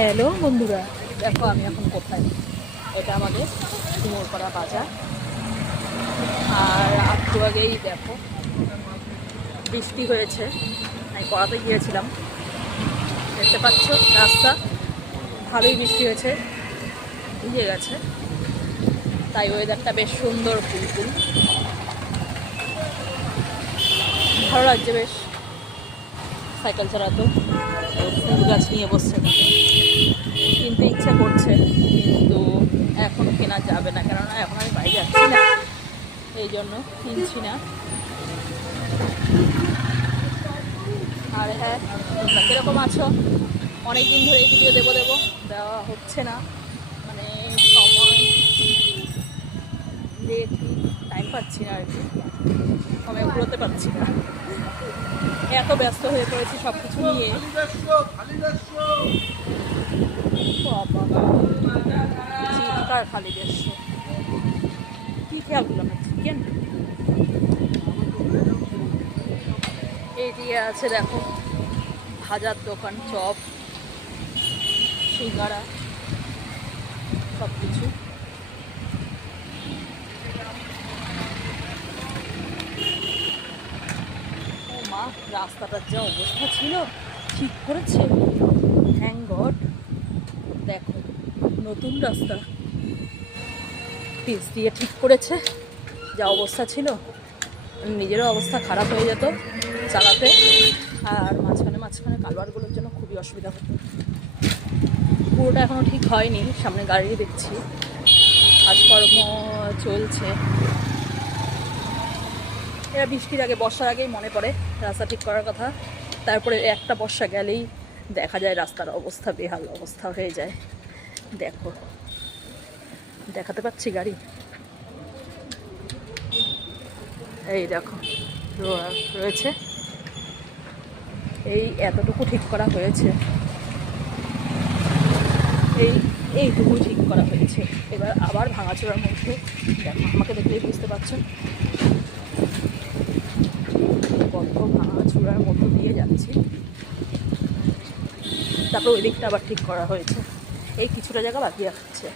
Hello বন্ধুরা, দেখো আমি এখন কোথায়। এটা আমাদের কুমোরপাড়া বাজার। আর একটু আগেই দেখো বৃষ্টি হয়েছে, আমি পড়াতে গিয়েছিলাম। দেখতে পাচ্ছ রাস্তা ভালোই বৃষ্টি হয়েছে, ভিজে গেছে, তাই ওয়েদারটা বেশ সুন্দর, ফুলফুল ভালো লাগছে বেশ। সাইকেল চালাতো ফুল গাছ নিয়ে বসছে, কিনতে ইচ্ছা করছে, কিন্তু এখন কেনা যাবে না, কেননা এখন আমি বাইরে যাচ্ছি না, এই জন্য কিনছি না। আর হ্যাঁ, তোমরা কীরকম আছো? অনেক দিন ধরে এই ভিডিও দেবো দেওয়া হচ্ছে না, মানে সময় দিয়ে টাইম পাচ্ছি না আর কি, সময় ঘুরোতে পারছি না, এত ব্যস্ত হয়ে পড়েছি সব কিছু নিয়ে। খালি 150 কি খেয়াল করলাম, চিকেন এই দিয়ে আছে। দেখো ভাজার দোকান, চপ, সিঙ্গারা, সব কিছু। ও মা, রাস্তাটার যা অবস্থা ছিল, ঠিক করেছে, থ্যাংক গড। দেখো নতুন রাস্তা পিচ দিয়ে ঠিক করেছে, যা অবস্থা ছিল নিজেরও অবস্থা খারাপ হয়ে যেত চালাতে, আর মাঝখানে কালভারগুলোর জন্য খুবই অসুবিধা হতো। পুরোটা এখনও ঠিক হয়নি, সামনে গাড়ি দেখছি, কাজকর্ম চলছে। এরা বৃষ্টির আগে, বর্ষার আগেই মনে পড়ে রাস্তা ঠিক করার কথা, তারপরে একটা বর্ষা গেলেই দেখা যায় রাস্তার অবস্থা বেহাল অবস্থা হয়ে যায়। দেখো দেখাতে পাচ্ছি গাড়ি, এই দেখো রয়েছে, এই এতটুকু ঠিক করা হয়েছে, এইটুকু ঠিক করা হয়েছে, এবার আবার ভাঙাচোরার মধ্যে। দেখো আমাকে দেখলেই বুঝতে পারছো কত ভাঙাচোরার মধ্য দিয়ে যাচ্ছি। তারপর ওই দিকটা আবার ঠিক করা হয়েছে, এই কিছুটা জায়গা বাকি আছে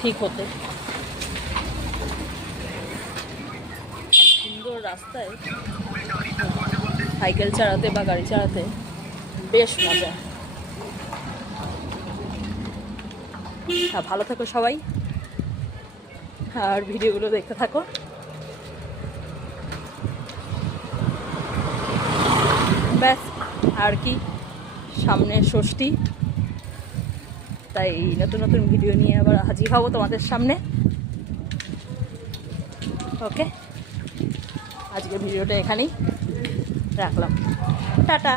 ঠিক হতে। সুন্দর রাস্তায় সাইকেল চালাতে বা গাড়ি চালাতে বেশ মজা। ভালো থাকো সবাই, আর ভিডিওগুলো দেখতে থাকো। ব্যাস, আর কি, সামনে ষষ্ঠী, তাই নতুন নতুন ভিডিও নিয়ে আবার হাজির হব তোমাদের সামনে। ওকে, আজকের ভিডিওটা এখানেই রাখলাম, টাটা।